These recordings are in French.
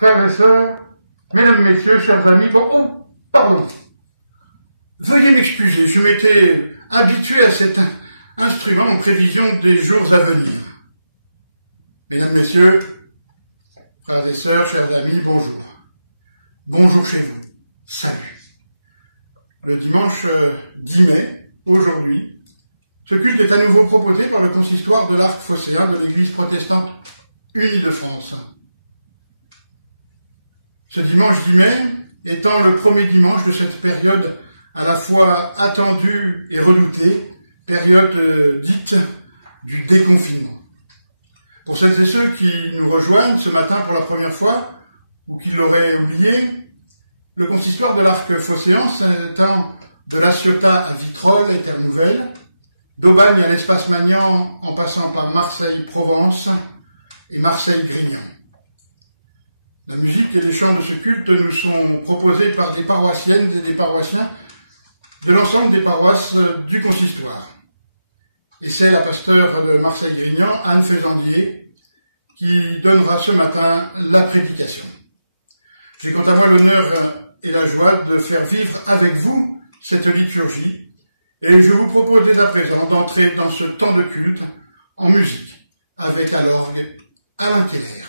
Frères et sœurs, mesdames, messieurs, chers amis, pardon. Veuillez m'excuser, je m'étais habitué à cet instrument en prévision des jours à venir. Mesdames, messieurs, frères et sœurs, chers amis, bonjour. Bonjour chez vous. Salut. Le dimanche 10 mai, aujourd'hui, ce culte est à nouveau proposé par le consistoire de l'Arc phocéen de l'Église protestante unie de France. Ce dimanche 10 mai étant le premier dimanche de cette période à la fois attendue et redoutée, période dite du déconfinement. Pour celles et ceux qui nous rejoignent ce matin pour la première fois, ou qui l'auraient oublié, le consistoire de l'Arc phocéen s'étend de La Ciotat à Vitrolles et Terre-Nouvelle, d'Aubagne à l'Espace Magnan en passant par Marseille-Provence et Marseille-Grignan. La musique et les chants de ce culte nous sont proposés par des paroissiennes et des paroissiens de l'ensemble des paroisses du consistoire. Et c'est la pasteure de Marseille-Grignan, Anne Faisandier, qui donnera ce matin la prédication. J'ai quant à moi l'honneur et la joie de faire vivre avec vous cette liturgie, et je vous propose dès à présent d'entrer dans ce temps de culte en musique, avec à l'orgue Alain Keller.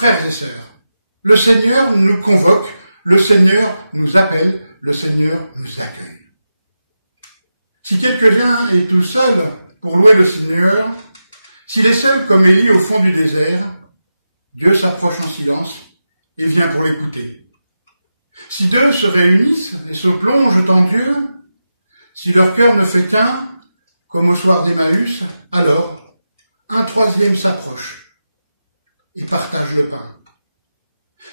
Frères et sœurs, le Seigneur nous convoque, le Seigneur nous appelle, le Seigneur nous accueille. Si quelqu'un est tout seul pour louer le Seigneur, s'il est seul comme Élie au fond du désert, Dieu s'approche en silence et vient pour l'écouter. Si deux se réunissent et se plongent en Dieu, si leur cœur ne fait qu'un, comme au soir d'Emmaüs, alors un troisième s'approche et partage le pain.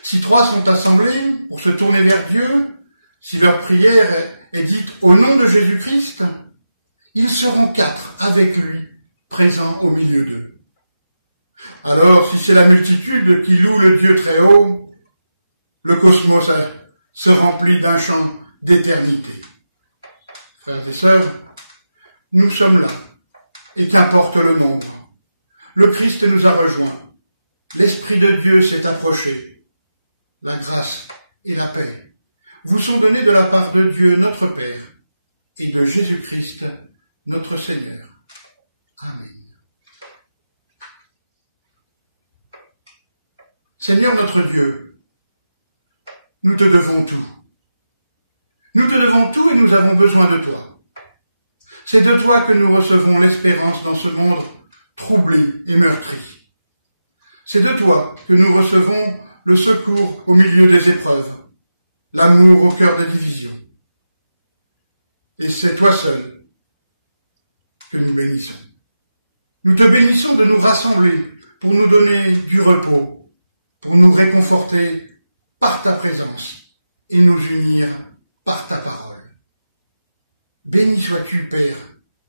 Si trois sont assemblés pour se tourner vers Dieu, si leur prière est dite au nom de Jésus-Christ, ils seront quatre avec lui, présents au milieu d'eux. Alors, si c'est la multitude qui loue le Dieu très haut, le cosmos se remplit d'un chant d'éternité. Frères et sœurs, nous sommes là, et qu'importe le nombre. Le Christ nous a rejoints. L'Esprit de Dieu s'est approché. La grâce et la paix vous sont données de la part de Dieu notre Père et de Jésus-Christ notre Seigneur. Amen. Seigneur notre Dieu, nous te devons tout. Nous te devons tout et nous avons besoin de toi. C'est de toi que nous recevons l'espérance dans ce monde troublé et meurtri. C'est de toi que nous recevons le secours au milieu des épreuves, l'amour au cœur des divisions. Et c'est toi seul que nous bénissons. Nous te bénissons de nous rassembler pour nous donner du repos, pour nous réconforter par ta présence et nous unir par ta parole. Béni sois-tu, Père,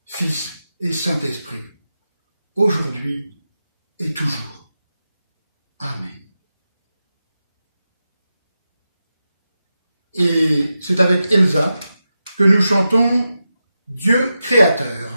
Fils et Saint-Esprit, aujourd'hui et toujours. Amen. Et c'est avec Elsa que nous chantons Dieu créateur.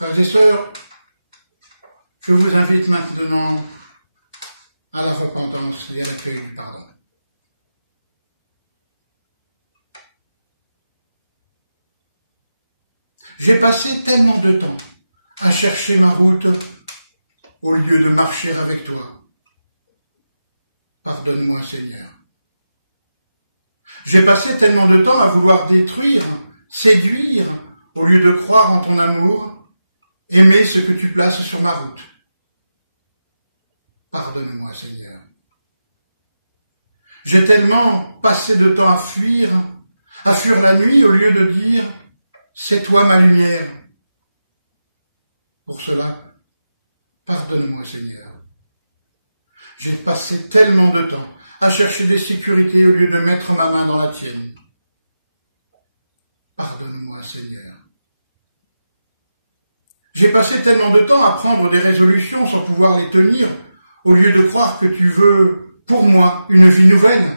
Frères et sœurs, je vous invite maintenant à la repentance et à l'accueil du pardon. J'ai passé tellement de temps à chercher ma route au lieu de marcher avec toi. Pardonne-moi, Seigneur. J'ai passé tellement de temps à vouloir détruire, séduire, au lieu de croire en ton amour, aimer ce que tu places sur ma route. Pardonne-moi, Seigneur. J'ai tellement passé de temps à fuir la nuit au lieu de dire « c'est toi ma lumière ». Pour cela, pardonne-moi, Seigneur. J'ai passé tellement de temps à chercher des sécurités au lieu de mettre ma main dans la tienne. Pardonne-moi, Seigneur. J'ai passé tellement de temps à prendre des résolutions sans pouvoir les tenir, au lieu de croire que tu veux, pour moi, une vie nouvelle.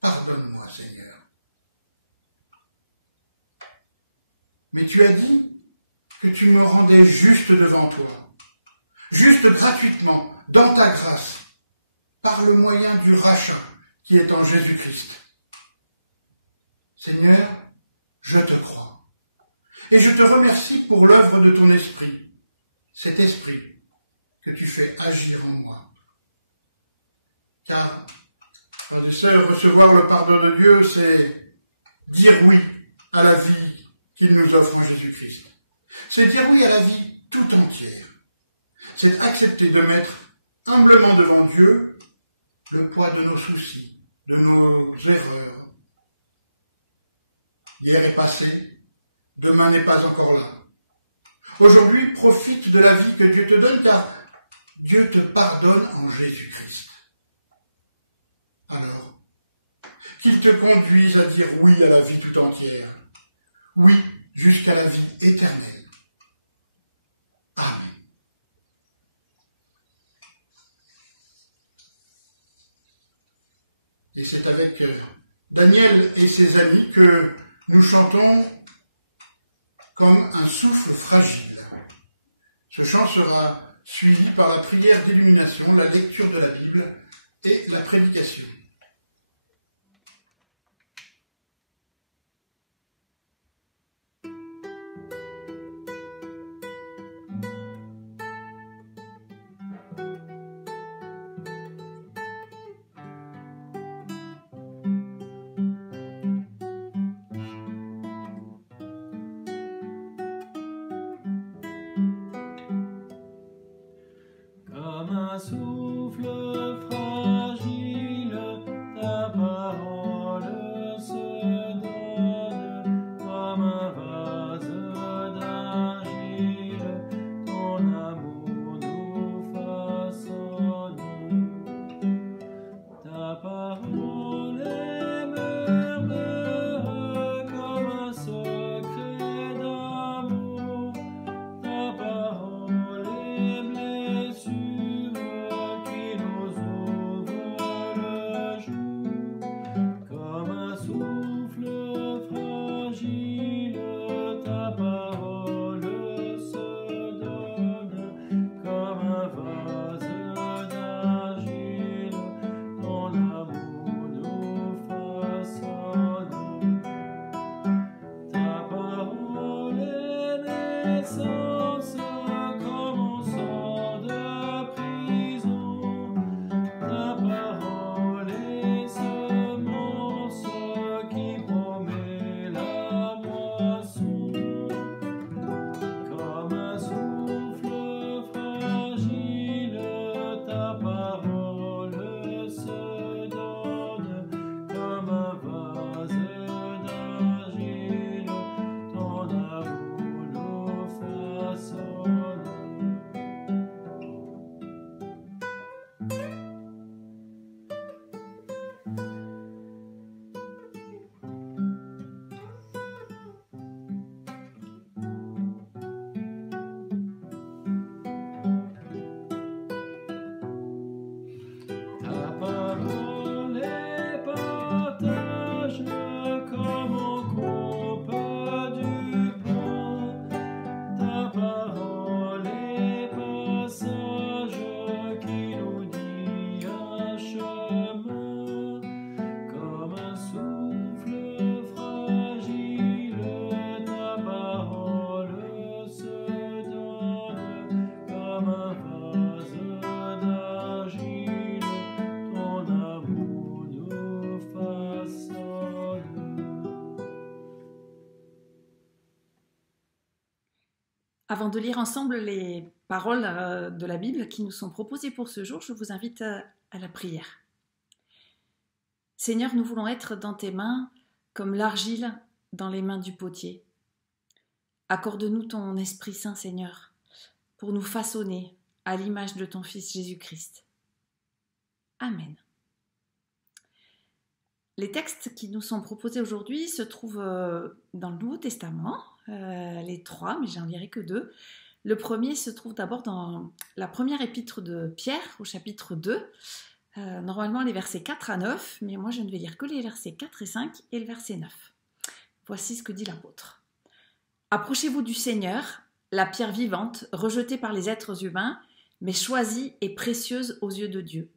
Pardonne-moi, Seigneur. Mais tu as dit que tu me rendais juste devant toi, juste gratuitement, dans ta grâce, par le moyen du rachat qui est en Jésus-Christ. Seigneur, je te crois. Et je te remercie pour l'œuvre de ton esprit, cet esprit que tu fais agir en moi. Car, frères et sœurs, recevoir le pardon de Dieu, c'est dire oui à la vie qu'il nous offre en Jésus-Christ. C'est dire oui à la vie tout entière. C'est accepter de mettre humblement devant Dieu le poids de nos soucis, de nos erreurs. Hier est passé, demain n'est pas encore là. Aujourd'hui, profite de la vie que Dieu te donne, car Dieu te pardonne en Jésus-Christ. Alors, qu'il te conduise à dire oui à la vie tout entière. Oui, jusqu'à la vie éternelle. Amen. Et c'est avec Daniel et ses amis que nous chantons comme un souffle fragile. Ce chant sera suivi par la prière d'illumination, la lecture de la Bible et la prédication. Comme un souffle fragile, ta parole se donne, comme un vase d'argile, ton amour nous façonne. Ta parole est merveilleuse comme un secret d'amour, ta parole est blessure qui nous ouvre le jour, comme un souffle fragile, ta parole se donne, comme un vase d'argile, ton amour nous façonne. Ta parole est naissance comme on sort de prison. Ta parole est semence qui promet la moisson. Comme un souffle fragile, ta parole se donne, comme un vase d'argile, ton amour nous façonne. Ta parole est partage comme on coupe du pain. Ta parole est passage qui nous dit un chemin. Comme un souffle fragile, ta parole se donne, comme un vase d'argile, ton amour nous façonne. Avant de lire ensemble les paroles de la Bible qui nous sont proposées pour ce jour, je vous invite à la prière. Seigneur, nous voulons être dans tes mains comme l'argile dans les mains du potier. Accorde-nous ton Esprit Saint, Seigneur, pour nous façonner à l'image de ton Fils Jésus-Christ. Amen. Les textes qui nous sont proposés aujourd'hui se trouvent dans le Nouveau Testament, les 3, mais j'en lirai que 2. Le premier se trouve d'abord dans la première épître de Pierre, au chapitre 2, normalement les versets 4 à 9, mais moi je ne vais lire que les versets 4 et 5 et le verset 9. Voici ce que dit l'apôtre. « Approchez-vous du Seigneur, la pierre vivante, rejetée par les êtres humains, mais choisie et précieuse aux yeux de Dieu.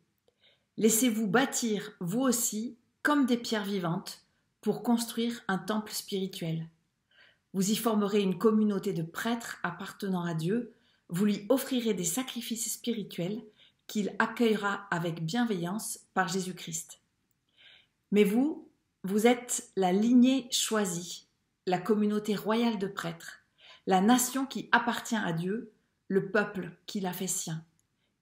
Laissez-vous bâtir, vous aussi, comme des pierres vivantes, pour construire un temple spirituel. Vous y formerez une communauté de prêtres appartenant à Dieu, vous lui offrirez des sacrifices spirituels qu'il accueillera avec bienveillance par Jésus-Christ. Mais vous, vous êtes la lignée choisie, la communauté royale de prêtres, la nation qui appartient à Dieu, le peuple qu'il a fait sien.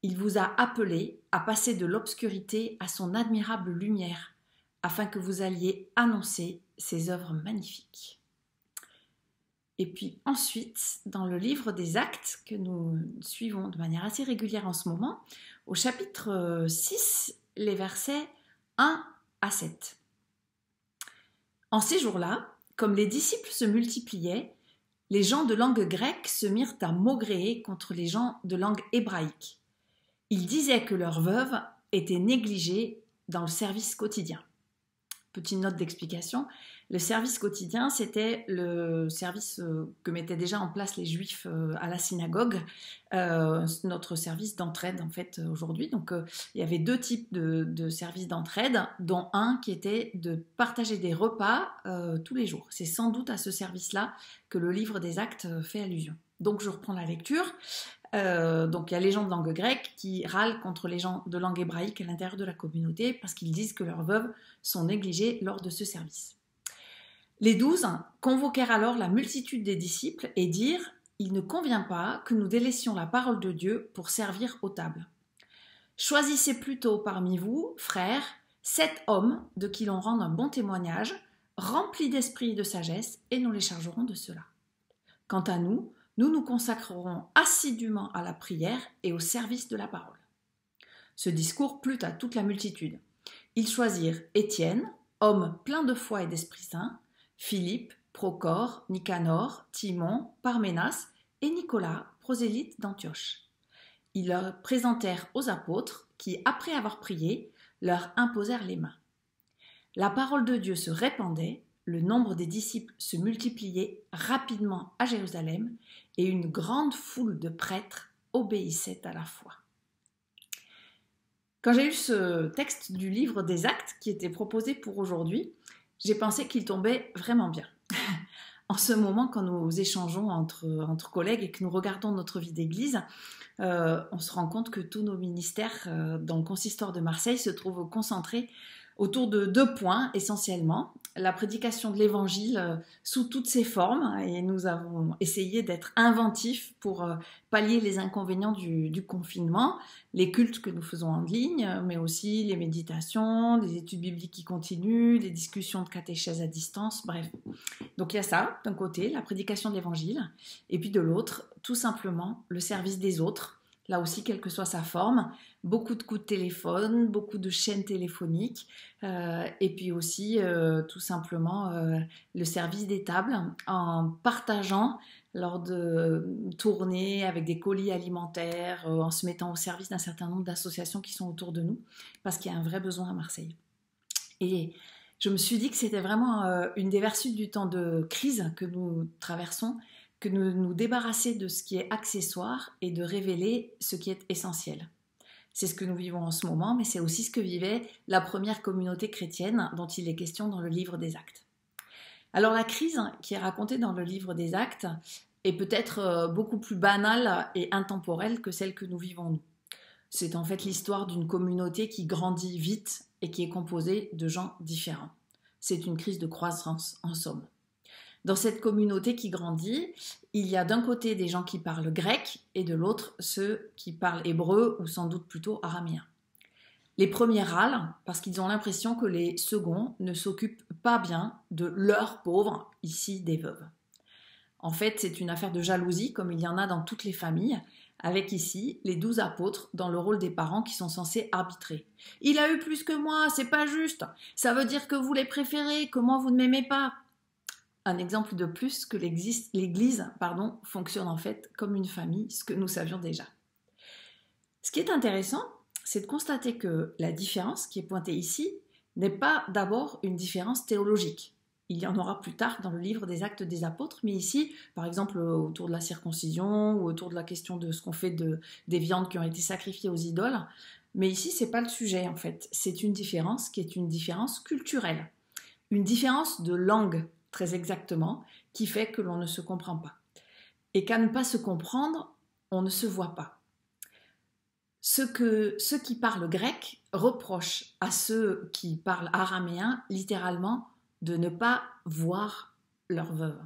Il vous a appelé à passer de l'obscurité à son admirable lumière, afin que vous alliez annoncer ses œuvres magnifiques. » Et puis ensuite, dans le livre des Actes, que nous suivons de manière assez régulière en ce moment, au chapitre 6, les versets 1 à 7. En ces jours-là, comme les disciples se multipliaient, les gens de langue grecque se mirent à maugréer contre les gens de langue hébraïque. Ils disaient que leurs veuves étaient négligées dans le service quotidien. Petite note d'explication, le service quotidien, c'était le service que mettaient déjà en place les Juifs à la synagogue, notre service d'entraide en fait aujourd'hui. Donc il y avait 2 types de services d'entraide, dont un qui était de partager des repas tous les jours. C'est sans doute à ce service-là que le livre des Actes fait allusion. Donc je reprends la lecture. Donc il y a les gens de langue grecque qui râlent contre les gens de langue hébraïque à l'intérieur de la communauté parce qu'ils disent que leurs veuves sont négligées lors de ce service. Les 12 convoquèrent alors la multitude des disciples et dirent « Il ne convient pas que nous délaissions la parole de Dieu pour servir aux tables. Choisissez plutôt parmi vous, frères, 7 hommes de qui l'on rende un bon témoignage, remplis d'esprit et de sagesse, et nous les chargerons de cela. Quant à nous, nous nous consacrerons assidûment à la prière et au service de la parole. » Ce discours plut à toute la multitude. Ils choisirent Étienne, homme plein de foi et d'Esprit Saint, Philippe, Procore, Nicanor, Timon, Parménas et Nicolas, prosélyte d'Antioche. Ils leur présentèrent aux apôtres qui, après avoir prié, leur imposèrent les mains. La parole de Dieu se répandait, le nombre des disciples se multipliait rapidement à Jérusalem et une grande foule de prêtres obéissait à la foi. Quand j'ai lu ce texte du livre des Actes qui était proposé pour aujourd'hui, j'ai pensé qu'il tombait vraiment bien. En ce moment, quand nous échangeons entre collègues et que nous regardons notre vie d'église, on se rend compte que tous nos ministères dans le consistoire de Marseille se trouvent concentrés autour de 2 points essentiellement. La prédication de l'évangile sous toutes ses formes, et nous avons essayé d'être inventifs pour pallier les inconvénients du confinement, les cultes que nous faisons en ligne, mais aussi les méditations, les études bibliques qui continuent, les discussions de catéchèse à distance, bref. Donc il y a ça, d'un côté, la prédication de l'évangile, et puis de l'autre, tout simplement, le service des autres, là aussi, quelle que soit sa forme, beaucoup de coups de téléphone, beaucoup de chaînes téléphoniques, et puis aussi tout simplement le service des tables en partageant lors de tournées avec des colis alimentaires, en se mettant au service d'un certain nombre d'associations qui sont autour de nous, parce qu'il y a un vrai besoin à Marseille. Et je me suis dit que c'était vraiment une des vertus du temps de crise que nous traversons, que de nous débarrasser de ce qui est accessoire et de révéler ce qui est essentiel. C'est ce que nous vivons en ce moment, mais c'est aussi ce que vivait la première communauté chrétienne dont il est question dans le livre des Actes. Alors la crise qui est racontée dans le livre des Actes est peut-être beaucoup plus banale et intemporelle que celle que nous vivons nous. C'est en fait l'histoire d'une communauté qui grandit vite et qui est composée de gens différents. C'est une crise de croissance en somme. Dans cette communauté qui grandit, il y a d'un côté des gens qui parlent grec et de l'autre ceux qui parlent hébreu ou sans doute plutôt araméen. Les premiers râlent parce qu'ils ont l'impression que les seconds ne s'occupent pas bien de leurs pauvres, ici des veuves. En fait, c'est une affaire de jalousie, comme il y en a dans toutes les familles, avec ici les 12 apôtres dans le rôle des parents qui sont censés arbitrer. Il a eu plus que moi, c'est pas juste. Ça veut dire que vous les préférez, comment vous ne m'aimez pas? Un exemple de plus que l'Église fonctionne en fait comme une famille, ce que nous savions déjà. Ce qui est intéressant, c'est de constater que la différence qui est pointée ici n'est pas d'abord une différence théologique. Il y en aura plus tard dans le livre des Actes des Apôtres, mais ici, par exemple, autour de la circoncision ou autour de la question de ce qu'on fait des viandes qui ont été sacrifiées aux idoles. Mais ici, ce n'est pas le sujet, en fait. C'est une différence qui est une différence culturelle. Une différence de langue, très exactement, qui fait que l'on ne se comprend pas. Et qu'à ne pas se comprendre, on ne se voit pas. Ceux qui parlent grec reprochent à ceux qui parlent araméen, littéralement, de ne pas voir leur veuve.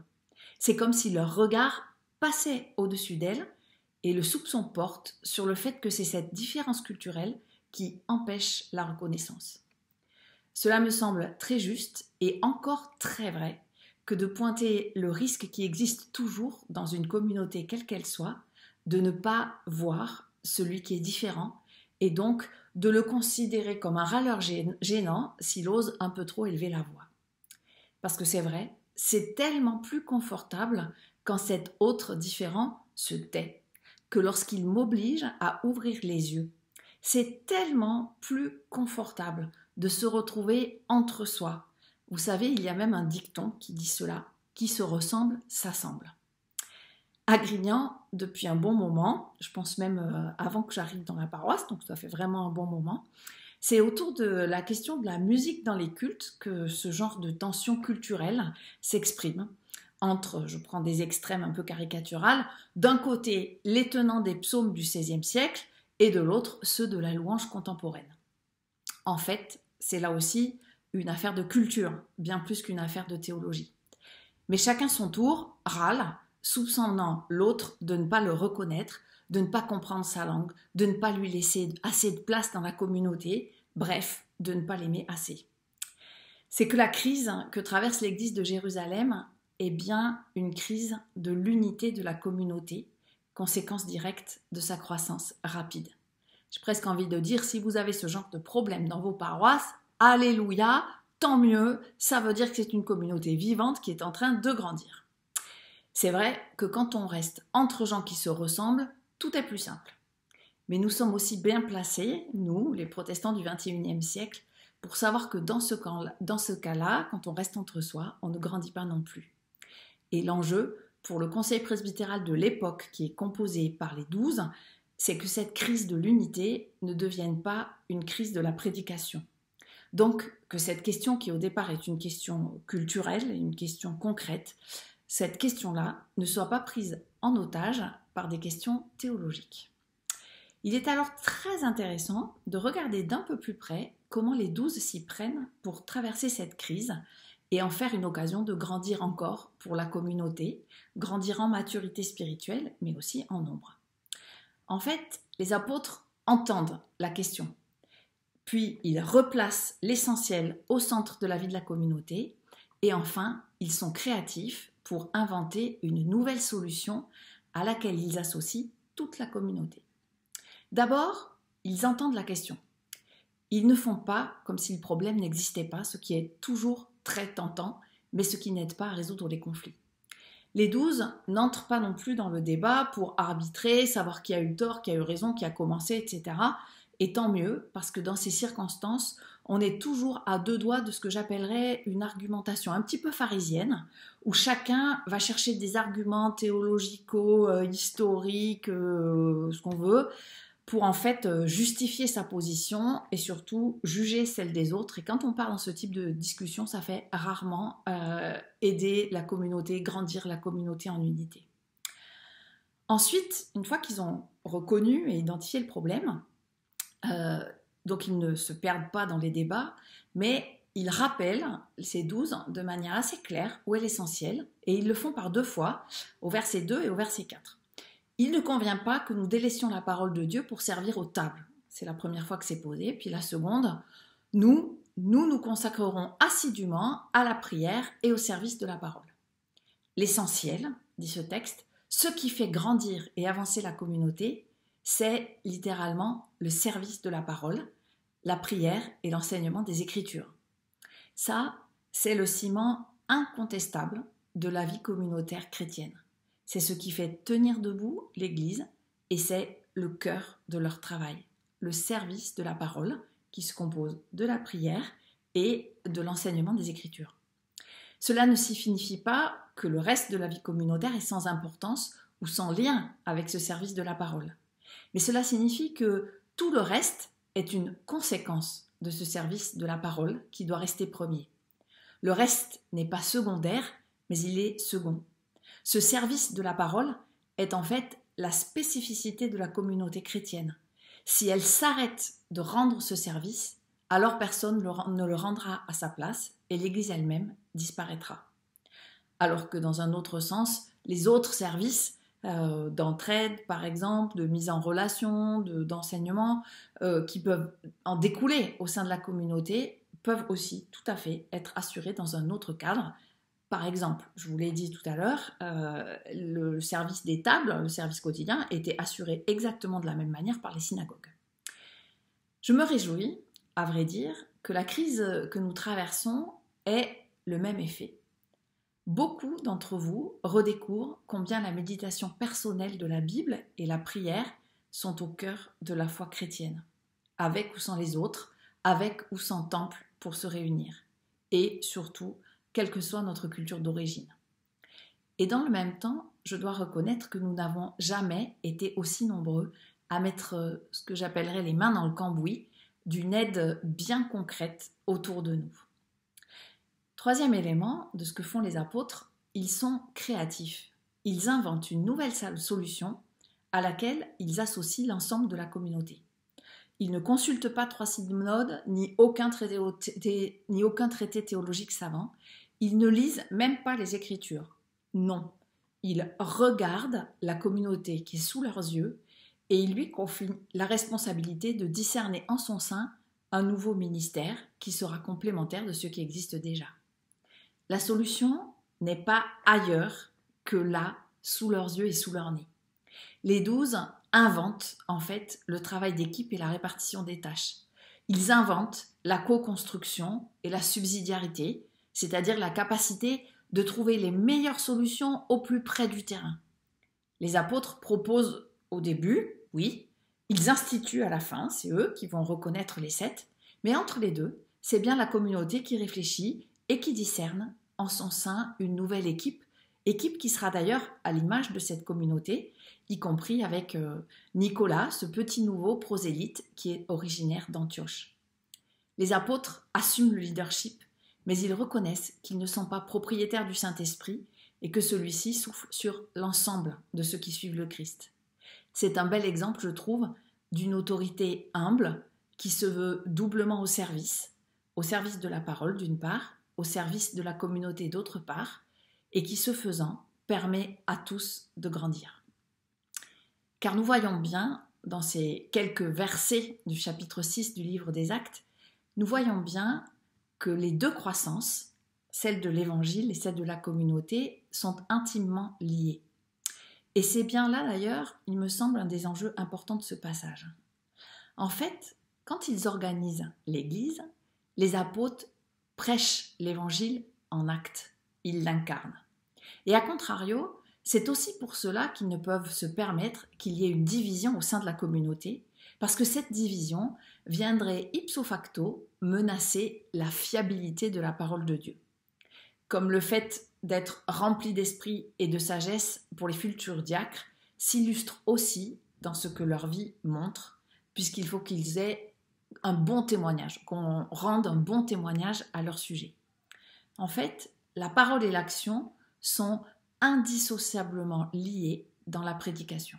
C'est comme si leur regard passait au-dessus d'elle et le soupçon porte sur le fait que c'est cette différence culturelle qui empêche la reconnaissance. Cela me semble très juste et encore très vrai que de pointer le risque qui existe toujours dans une communauté quelle qu'elle soit, de ne pas voir celui qui est différent et donc de le considérer comme un râleur gênant s'il ose un peu trop élever la voix. Parce que c'est vrai, c'est tellement plus confortable quand cet autre différent se tait, que lorsqu'il m'oblige à ouvrir les yeux. C'est tellement plus confortable de se retrouver entre soi. Vous savez, il y a même un dicton qui dit cela, qui se ressemble, s'assemble. À Grignan, depuis un bon moment, je pense même avant que j'arrive dans la paroisse, donc ça fait vraiment un bon moment, c'est autour de la question de la musique dans les cultes que ce genre de tension culturelle s'exprime. Entre, je prends des extrêmes un peu caricaturales, d'un côté les tenants des psaumes du XVIe siècle et de l'autre ceux de la louange contemporaine. En fait, c'est là aussi une affaire de culture, bien plus qu'une affaire de théologie. Mais chacun son tour râle, soupçonnant l'autre de ne pas le reconnaître, de ne pas comprendre sa langue, de ne pas lui laisser assez de place dans la communauté, bref, de ne pas l'aimer assez. C'est que la crise que traverse l'Église de Jérusalem est bien une crise de l'unité de la communauté, conséquence directe de sa croissance rapide. J'ai presque envie de dire, si vous avez ce genre de problème dans vos paroisses, alléluia, tant mieux, ça veut dire que c'est une communauté vivante qui est en train de grandir. C'est vrai que quand on reste entre gens qui se ressemblent, tout est plus simple. Mais nous sommes aussi bien placés, nous, les protestants du XXIe siècle, pour savoir que dans ce cas-là, quand on reste entre soi, on ne grandit pas non plus. Et l'enjeu, pour le conseil presbytéral de l'époque qui est composé par les 12, c'est que cette crise de l'unité ne devienne pas une crise de la prédication. Donc, que cette question qui au départ est une question culturelle, une question concrète, cette question-là ne soit pas prise en otage par des questions théologiques. Il est alors très intéressant de regarder d'un peu plus près comment les 12 s'y prennent pour traverser cette crise et en faire une occasion de grandir encore pour la communauté, grandir en maturité spirituelle, mais aussi en nombre. En fait, les apôtres entendent la question, puis ils replacent l'essentiel au centre de la vie de la communauté, et enfin, ils sont créatifs pour inventer une nouvelle solution à laquelle ils associent toute la communauté. D'abord, ils entendent la question. Ils ne font pas comme si le problème n'existait pas, ce qui est toujours très tentant, mais ce qui n'aide pas à résoudre les conflits. Les 12 n'entrent pas non plus dans le débat pour arbitrer, savoir qui a eu tort, qui a eu raison, qui a commencé, etc. Et tant mieux, parce que dans ces circonstances, on est toujours à deux doigts de ce que j'appellerais une argumentation un petit peu pharisienne, où chacun va chercher des arguments théologicaux, historiques, ce qu'on veut, pour en fait justifier sa position et surtout juger celle des autres. Et quand on part dans ce type de discussion, ça fait rarement aider la communauté, grandir la communauté en unité. Ensuite, une fois qu'ils ont reconnu et identifié le problème, donc ils ne se perdent pas dans les débats, mais ils rappellent ces 12 de manière assez claire où est l'essentiel, et ils le font par 2 fois, au verset 2 et au verset 4. Il ne convient pas que nous délaissions la parole de Dieu pour servir aux tables. C'est la première fois que c'est posé. Puis la seconde, nous consacrerons assidûment à la prière et au service de la parole. L'essentiel, dit ce texte, ce qui fait grandir et avancer la communauté, c'est littéralement le service de la parole, la prière et l'enseignement des Écritures. Ça, c'est le ciment incontestable de la vie communautaire chrétienne. C'est ce qui fait tenir debout l'Église et c'est le cœur de leur travail, le service de la parole qui se compose de la prière et de l'enseignement des Écritures. Cela ne signifie pas que le reste de la vie communautaire est sans importance ou sans lien avec ce service de la parole. Mais cela signifie que tout le reste est une conséquence de ce service de la parole qui doit rester premier. Le reste n'est pas secondaire, mais il est second. Ce service de la parole est en fait la spécificité de la communauté chrétienne. Si elle s'arrête de rendre ce service, alors personne ne le rendra à sa place et l'Église elle-même disparaîtra. Alors que dans un autre sens, les autres services d'entraide, par exemple, de mise en relation, d'enseignement, qui peuvent en découler au sein de la communauté, peuvent aussi tout à fait être assurés dans un autre cadre. Par exemple, je vous l'ai dit tout à l'heure, le service des tables, le service quotidien, était assuré exactement de la même manière par les synagogues. Je me réjouis, à vrai dire, que la crise que nous traversons ait le même effet. Beaucoup d'entre vous redécouvrent combien la méditation personnelle de la Bible et la prière sont au cœur de la foi chrétienne, avec ou sans les autres, avec ou sans temple pour se réunir, et surtout, quelle que soit notre culture d'origine. Et dans le même temps, je dois reconnaître que nous n'avons jamais été aussi nombreux à mettre ce que j'appellerais les mains dans le cambouis d'une aide bien concrète autour de nous. Troisième élément de ce que font les apôtres, ils sont créatifs. Ils inventent une nouvelle solution à laquelle ils associent l'ensemble de la communauté. Ils ne consultent pas 3 synodes ni aucun traité théologique savant. Ils ne lisent même pas les Écritures. Non, ils regardent la communauté qui est sous leurs yeux et ils lui confient la responsabilité de discerner en son sein un nouveau ministère qui sera complémentaire de ce qui existe déjà. La solution n'est pas ailleurs que là, sous leurs yeux et sous leur nez. Les 12 inventent en fait le travail d'équipe et la répartition des tâches. Ils inventent la co-construction et la subsidiarité, c'est-à-dire la capacité de trouver les meilleures solutions au plus près du terrain. Les apôtres proposent au début, oui, ils instituent à la fin, c'est eux qui vont reconnaître les 7, mais entre les deux, c'est bien la communauté qui réfléchit et qui discerne en son sein une nouvelle équipe qui sera d'ailleurs à l'image de cette communauté, y compris avec Nicolas, ce petit nouveau prosélyte qui est originaire d'Antioche. Les apôtres assument le leadership, mais ils reconnaissent qu'ils ne sont pas propriétaires du Saint-Esprit et que celui-ci souffle sur l'ensemble de ceux qui suivent le Christ. C'est un bel exemple, je trouve, d'une autorité humble qui se veut doublement au service de la parole d'une part, au service de la communauté d'autre part, et qui, ce faisant, permet à tous de grandir. Car nous voyons bien, dans ces quelques versets du chapitre 6 du livre des Actes, nous voyons bien que les deux croissances, celle de l'Évangile et celle de la communauté, sont intimement liées. Et c'est bien là, d'ailleurs, il me semble, un des enjeux importants de ce passage. En fait, quand ils organisent l'Église, les apôtres prêchent l'Évangile en actes. Ils l'incarnent. Et à contrario, c'est aussi pour cela qu'ils ne peuvent se permettre qu'il y ait une division au sein de la communauté, parce que cette division viendrait ipso facto menacer la fiabilité de la parole de Dieu. Comme le fait d'être rempli d'esprit et de sagesse pour les futurs diacres s'illustre aussi dans ce que leur vie montre, puisqu'il faut qu'ils aient un bon témoignage, qu'on rende un bon témoignage à leur sujet. En fait, la parole et l'action sont indissociablement liées dans la prédication.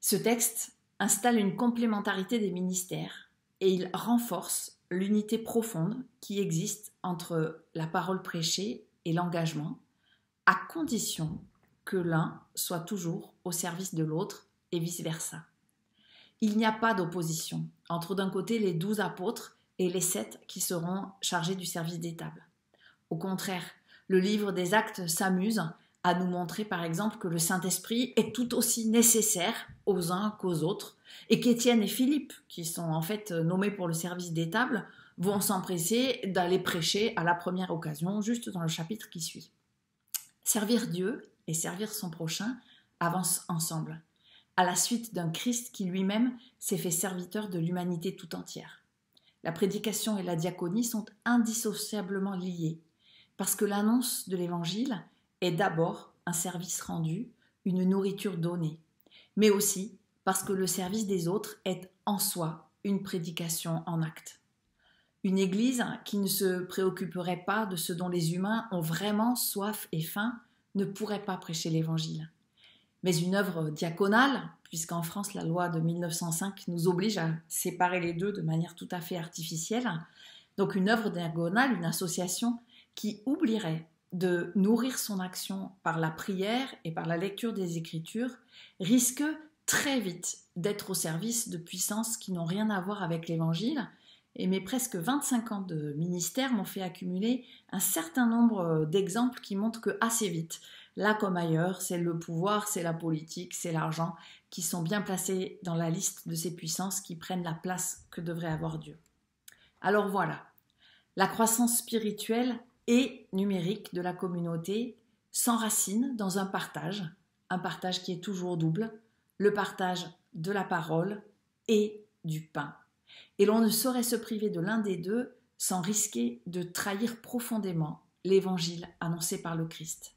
Ce texte installe une complémentarité des ministères et il renforce l'unité profonde qui existe entre la parole prêchée et l'engagement, à condition que l'un soit toujours au service de l'autre et vice-versa. Il n'y a pas d'opposition entre d'un côté les 12 apôtres et les 7 qui seront chargés du service des tables. Au contraire, le livre des Actes s'amuse à nous montrer par exemple que le Saint-Esprit est tout aussi nécessaire aux uns qu'aux autres, et qu'Étienne et Philippe, qui sont en fait nommés pour le service des tables, vont s'empresser d'aller prêcher à la première occasion, juste dans le chapitre qui suit. Servir Dieu et servir son prochain avancent ensemble, à la suite d'un Christ qui lui-même s'est fait serviteur de l'humanité tout entière. La prédication et la diaconie sont indissociablement liées, parce que l'annonce de l'Évangile est d'abord un service rendu, une nourriture donnée, mais aussi parce que le service des autres est en soi une prédication en acte. Une Église qui ne se préoccuperait pas de ce dont les humains ont vraiment soif et faim ne pourrait pas prêcher l'Évangile. Mais une œuvre diaconale, puisqu'en France la loi de 1905 nous oblige à séparer les deux de manière tout à fait artificielle, donc une œuvre diaconale, une association qui oublierait de nourrir son action par la prière et par la lecture des Écritures, risque très vite d'être au service de puissances qui n'ont rien à voir avec l'Évangile. Et mes presque 25 ans de ministère m'ont fait accumuler un certain nombre d'exemples qui montrent que assez vite, là comme ailleurs, c'est le pouvoir, c'est la politique, c'est l'argent qui sont bien placés dans la liste de ces puissances qui prennent la place que devrait avoir Dieu. Alors voilà, la croissance spirituelle et numérique de la communauté s'enracine dans un partage qui est toujours double, le partage de la parole et du pain. Et l'on ne saurait se priver de l'un des deux sans risquer de trahir profondément l'évangile annoncé par le Christ.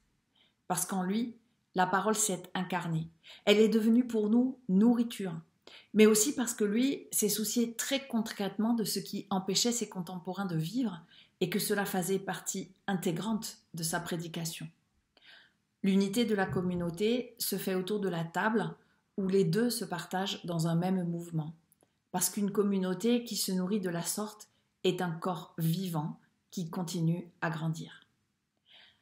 Parce qu'en lui, la parole s'est incarnée. Elle est devenue pour nous nourriture, mais aussi parce que lui s'est soucié très concrètement de ce qui empêchait ses contemporains de vivre et que cela faisait partie intégrante de sa prédication. L'unité de la communauté se fait autour de la table où les deux se partagent dans un même mouvement. Parce qu'une communauté qui se nourrit de la sorte est un corps vivant qui continue à grandir.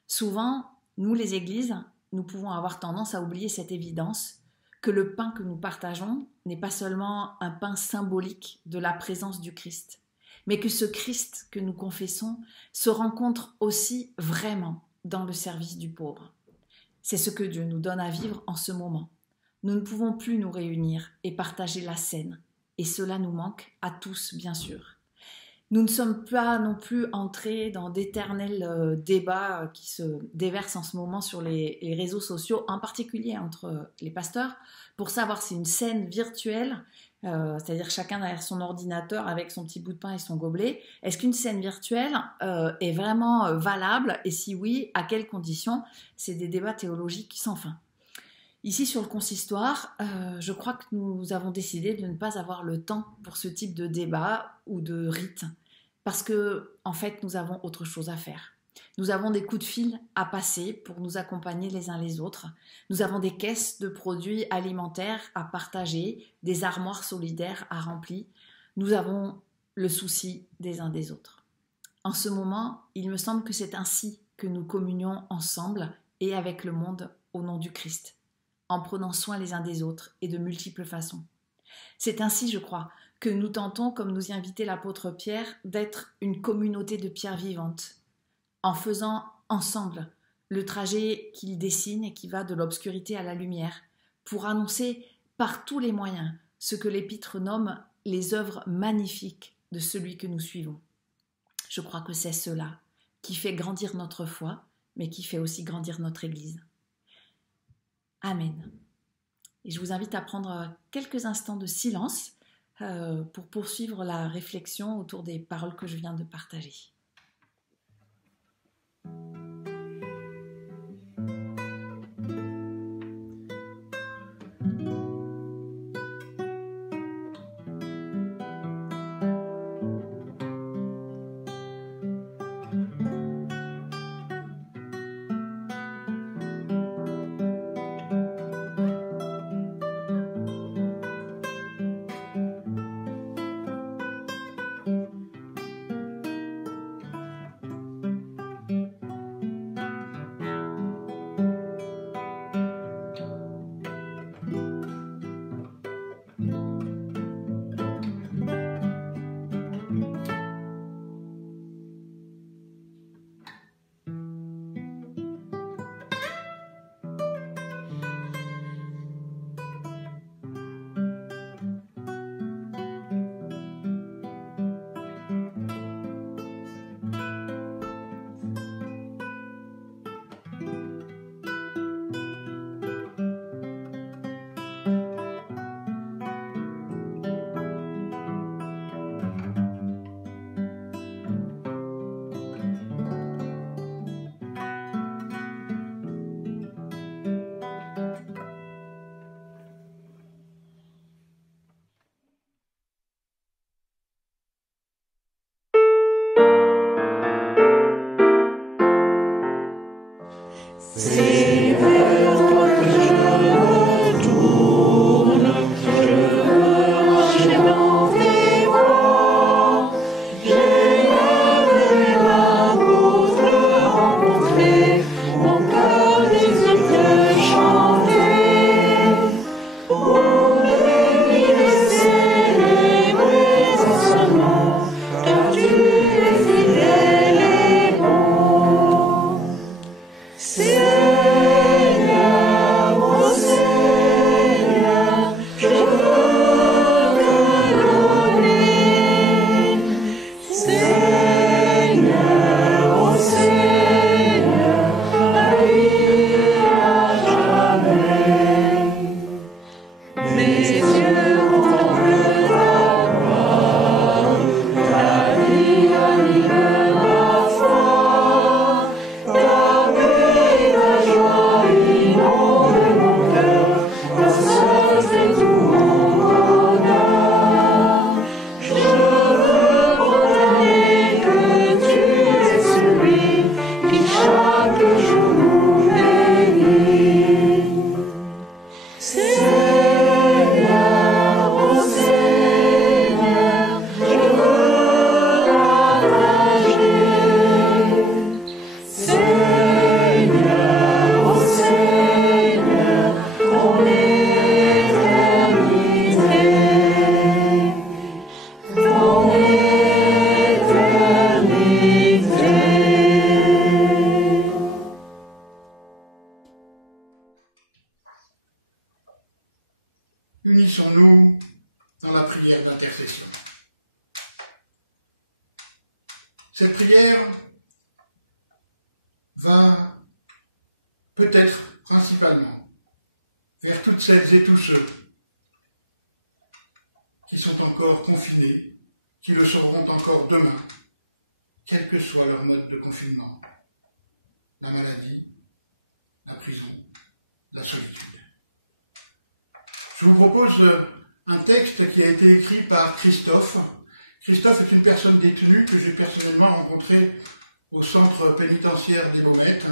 Souvent, nous les églises, nous pouvons avoir tendance à oublier cette évidence que le pain que nous partageons n'est pas seulement un pain symbolique de la présence du Christ, mais que ce Christ que nous confessons se rencontre aussi vraiment dans le service du pauvre. C'est ce que Dieu nous donne à vivre en ce moment. Nous ne pouvons plus nous réunir et partager la scène, et cela nous manque à tous, bien sûr. Nous ne sommes pas non plus entrés dans d'éternels débats qui se déversent en ce moment sur les réseaux sociaux, en particulier entre les pasteurs, pour savoir si une scène virtuelle, c'est-à-dire chacun derrière son ordinateur avec son petit bout de pain et son gobelet, est-ce qu'une scène virtuelle est vraiment valable, et si oui, à quelles conditions? C'est des débats théologiques sans fin. Ici, sur le consistoire, je crois que nous avons décidé de ne pas avoir le temps pour ce type de débat ou de rite, parce que, en fait, nous avons autre chose à faire. Nous avons des coups de fil à passer pour nous accompagner les uns les autres. Nous avons des caisses de produits alimentaires à partager, des armoires solidaires à remplir. Nous avons le souci des uns des autres. En ce moment, il me semble que c'est ainsi que nous communions ensemble et avec le monde au nom du Christ, en prenant soin les uns des autres et de multiples façons. C'est ainsi, je crois, que nous tentons, comme nous y invitait l'apôtre Pierre, d'être une communauté de pierres vivantes, en faisant ensemble le trajet qu'il dessine et qui va de l'obscurité à la lumière, pour annoncer par tous les moyens ce que l'Épître nomme les œuvres magnifiques de celui que nous suivons. Je crois que c'est cela qui fait grandir notre foi, mais qui fait aussi grandir notre Église. Amen. Et je vous invite à prendre quelques instants de silence pour poursuivre la réflexion autour des paroles que je viens de partager. unissons-nous dans la prière d'intercession. Cette prière va peut-être principalement vers toutes celles et tous ceux qui sont encore confinés, qui le seront encore demain, quel que soit leur mode de confinement, la maladie, la prison, la solitude. Je vous propose un texte qui a été écrit par Christophe. Christophe est une personne détenue que j'ai personnellement rencontrée au centre pénitentiaire des Baumettes.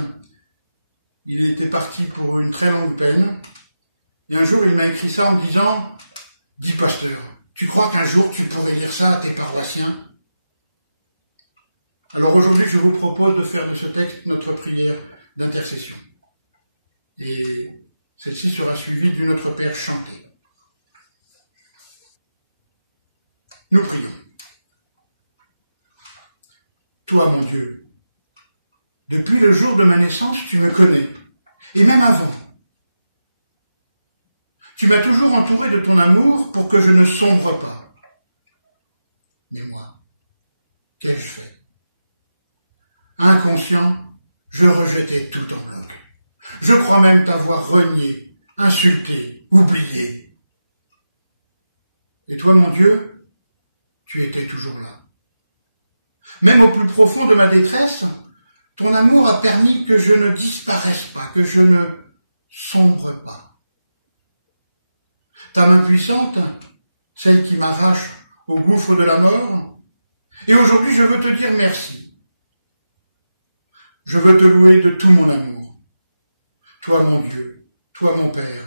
Il était parti pour une très longue peine. Et un jour, il m'a écrit ça en me disant « Dis pasteur, tu crois qu'un jour tu pourrais lire ça à tes paroissiens ?» Alors aujourd'hui, je vous propose de faire de ce texte notre prière d'intercession. Et celle-ci sera suivie d'une autre Père chantée. Nous prions. Toi, mon Dieu, depuis le jour de ma naissance, tu me connais, et même avant. Tu m'as toujours entouré de ton amour pour que je ne sombre pas. Mais moi, qu'ai-je fait? Inconscient, je rejetais tout en bloc. Je crois même t'avoir renié, insulté, oublié. Et toi, mon Dieu, tu étais toujours là. Même au plus profond de ma détresse, ton amour a permis que je ne disparaisse pas, que je ne sombre pas. Ta main puissante, celle qui m'arrache au gouffre de la mort, et aujourd'hui je veux te dire merci. Je veux te louer de tout mon amour. Toi mon Dieu, toi mon Père.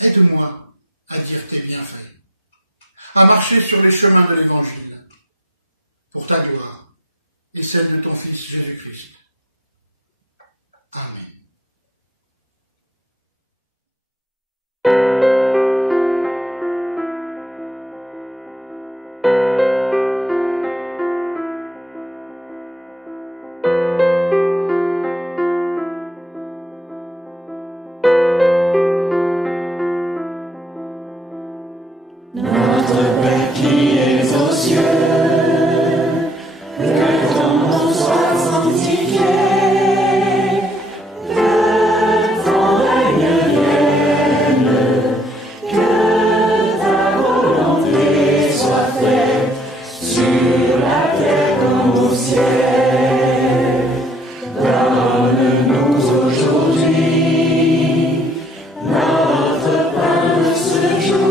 Aide-moi à dire tes bienfaits, à marcher sur les chemins de l'Évangile, pour ta gloire et celle de ton Fils Jésus-Christ. Amen. Notre Père qui es aux cieux, que ton nom soit sanctifié, que ton règne vienne, que ta volonté soit faite sur la terre comme au ciel. Donne-nous aujourd'hui notre pain de ce jour.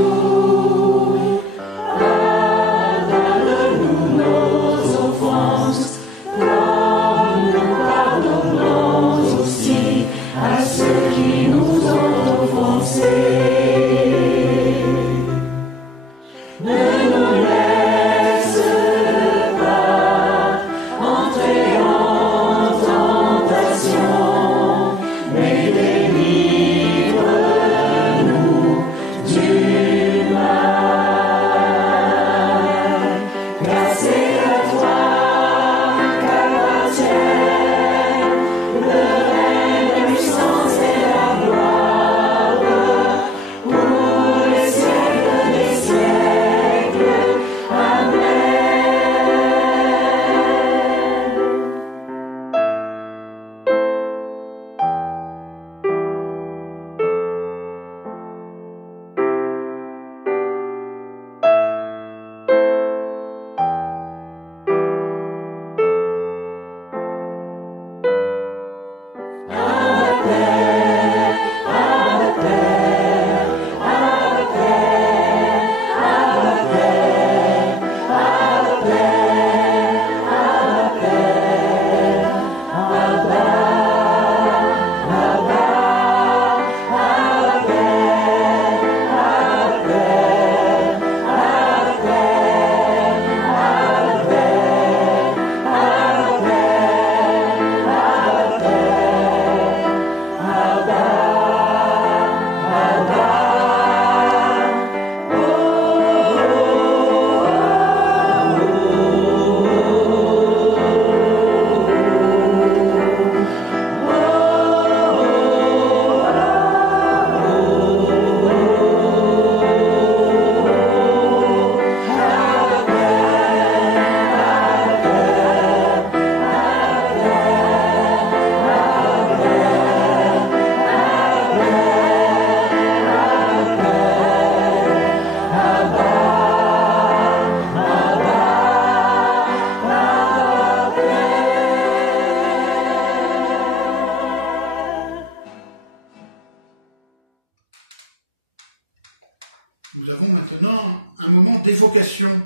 Nous avons maintenant un moment d'évocation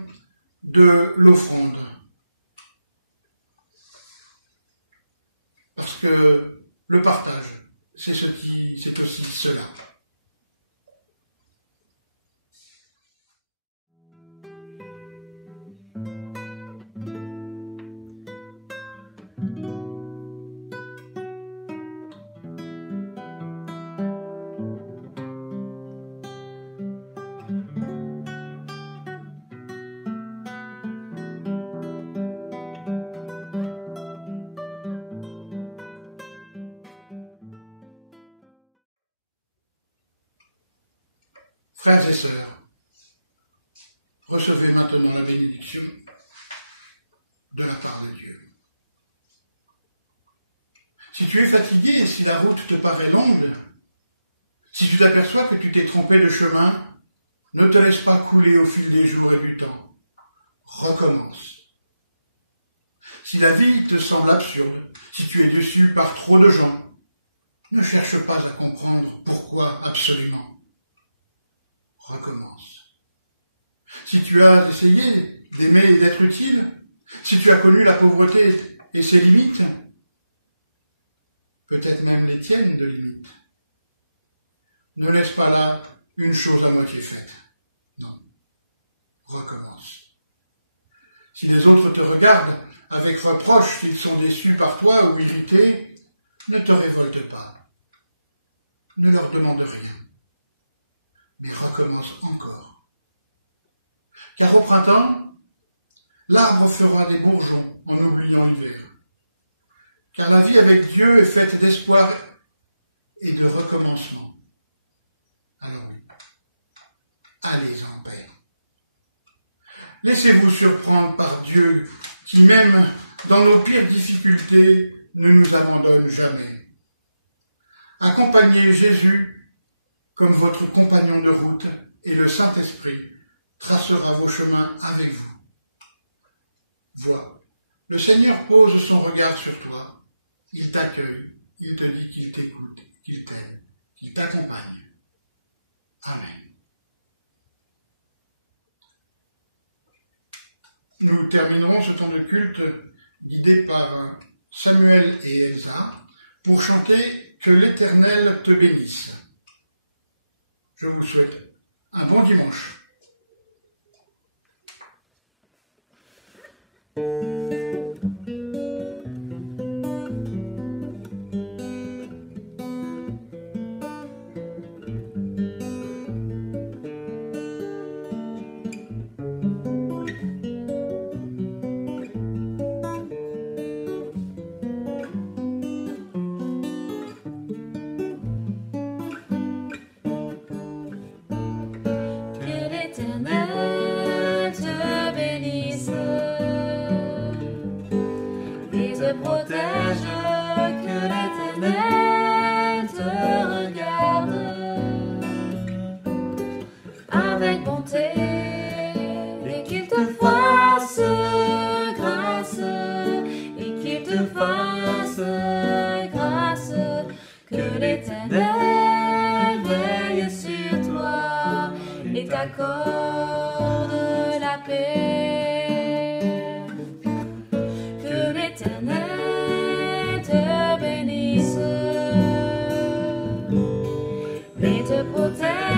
de l'offrande. Parce que le partage, c'est aussi cela. Frères et sœurs, recevez maintenant la bénédiction de la part de Dieu. Si tu es fatigué et si la route te paraît longue, si tu t'aperçois que tu t'es trompé de chemin, ne te laisse pas couler au fil des jours et du temps. Recommence. Si la vie te semble absurde, si tu es déçu par trop de gens, ne cherche pas à comprendre pourquoi absolument. Recommence. Si tu as essayé d'aimer et d'être utile, si tu as connu la pauvreté et ses limites, peut-être même les tiennes de limites, ne laisse pas là une chose à moitié faite. Non. Recommence. Si les autres te regardent avec reproche, s'ils sont déçus par toi ou irrités, ne te révolte pas. Ne leur demande rien. Mais recommence encore. Car au printemps, l'arbre fera des bourgeons en oubliant l'hiver. Car la vie avec Dieu est faite d'espoir et de recommencement. Alors oui, allez en paix. Laissez-vous surprendre par Dieu qui, même dans nos pires difficultés, ne nous abandonne jamais. Accompagnez Jésus comme votre compagnon de route, et le Saint-Esprit tracera vos chemins avec vous. Vois, le Seigneur pose son regard sur toi, il t'accueille, il te dit qu'il t'écoute, qu'il t'aime, qu'il t'accompagne. Amen. Nous terminerons ce temps de culte guidé par Samuel et Elsa pour chanter « Que l'Éternel te bénisse ». Je vous souhaite un bon dimanche. Accorde la paix, que l'Éternel te bénisse et te protège.